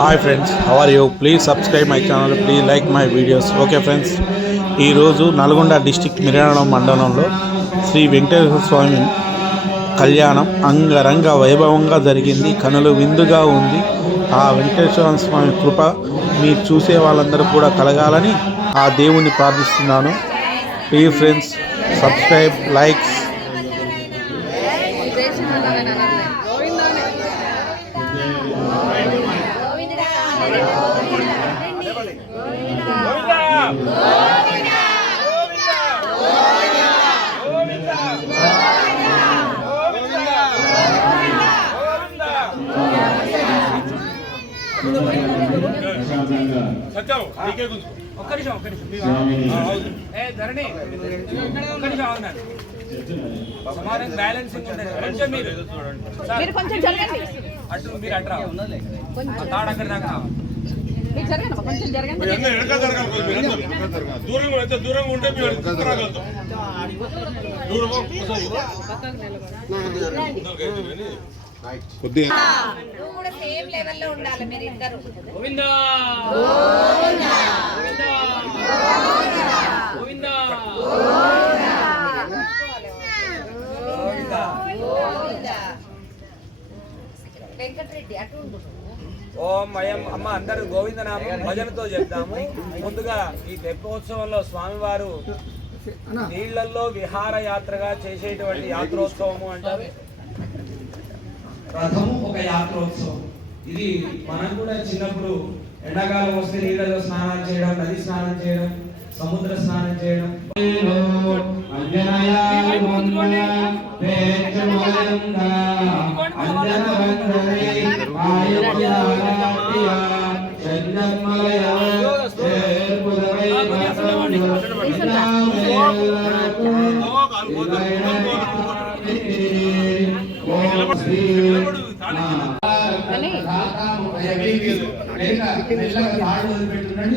Hi friends, how are you? Please subscribe my channel, please like my videos. Okay friends, ఈరోజు Nalgonda district Miryalaguda మండలంలో శ్రీ వెంకటేశ్వర స్వామి కళ్యాణం అంగరంగ వైభవంగా జరిగింది. కనులు విందుగా ఉంది. ఆ వెంకటేశ్వర స్వామి కృప మీరు చూసే వాళ్ళందరూ కూడా కలగాలని ఆ దేవుణ్ణి ప్రార్థిస్తున్నాను. Please friends, subscribe, likes. సమానం బ్యాలెన్సింగ్ ఉంటుంది. కొంచెం మీరు కొంచెం జరగండి. అటు మీరు అట్రా తాడు అక్కడ దాకా కొంచెం జరగండి. దూరంగా ఉంటే సేమ్ లెవెల్లో ఉండాలి మీరు ఇద్దరు. గోవిందా గోవిందా వెంకటరెడ్డి అటు. ఓం అయం అమ్మ అందరూ గోవిందనామం భజనతో చెప్తాము. ముందుగా ఈ తెప్పోత్సవంలో స్వామివారు నీళ్లలో విహారయాత్రగా చేసేటువంటి యాత్రోత్సవము అంటారు. రథము ఒక యాత్రోత్సవం. ఇది మనం కూడా చిన్నప్పుడు ఎండాకాలం వస్తే నీళ్ళలో స్నానాలు చేయడం, నది స్నానం చేయడం, సముద్ర స్నానం చేయడం.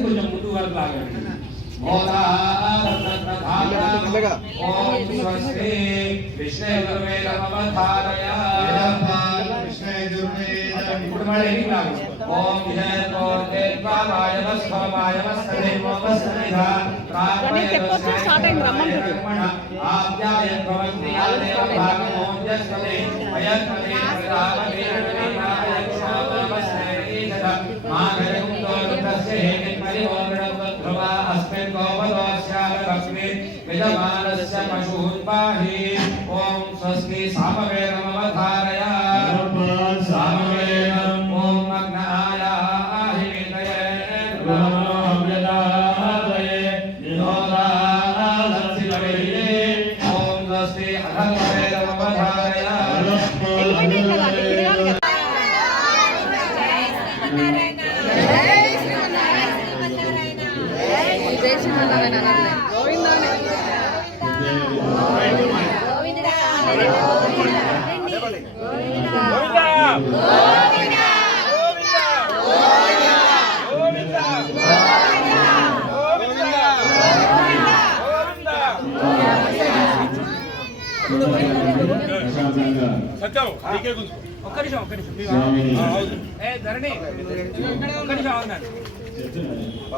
కొంచెం ముందు వరకు లాగండి. ఓం స్వస్తి సామవేదమవధారయ ఓం మగ్నాయాహి ఓం స్వస్తి అధర్మవేదమవధారయ.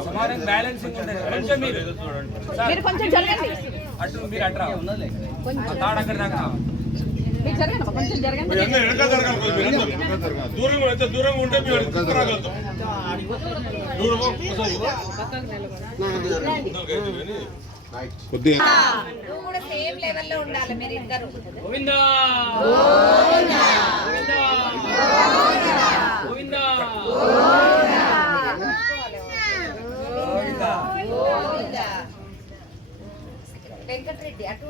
సమానం బ్యాలెన్సింగ్ ఉంటుంది. కొంచెం మీరు కొంచెం జరగండి. అటు మీరు అట్రా తాడు అక్కడ దాకా కొంచెం జరగండి. దూరంగా ఉంటే సేమ్ లెవెల్లో ఉండాలి మీరు ఇద్దరు. గోవిందా గోవిందా వెంకటరెడ్డి అటు.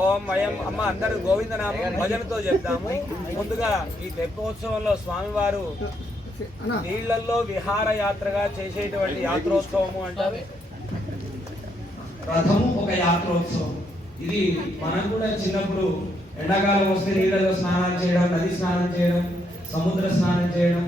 ఓం అయం అమ్మ అందరూ గోవిందనామం భజనతో చెప్తాము. ముందుగా ఈ తెప్పోత్సవంలో స్వామివారు నీళ్లలో విహారయాత్రగా చేసేటువంటి యాత్రోత్సవము అంటారు. రథము ఒక యాత్రోత్సవం. ఇది మనం కూడా చిన్నప్పుడు ఎండాకాలం వస్తే నీళ్ళలో స్నానాలు చేయడం, నది స్నానం చేయడం, సముద్ర స్నానం చేయడం.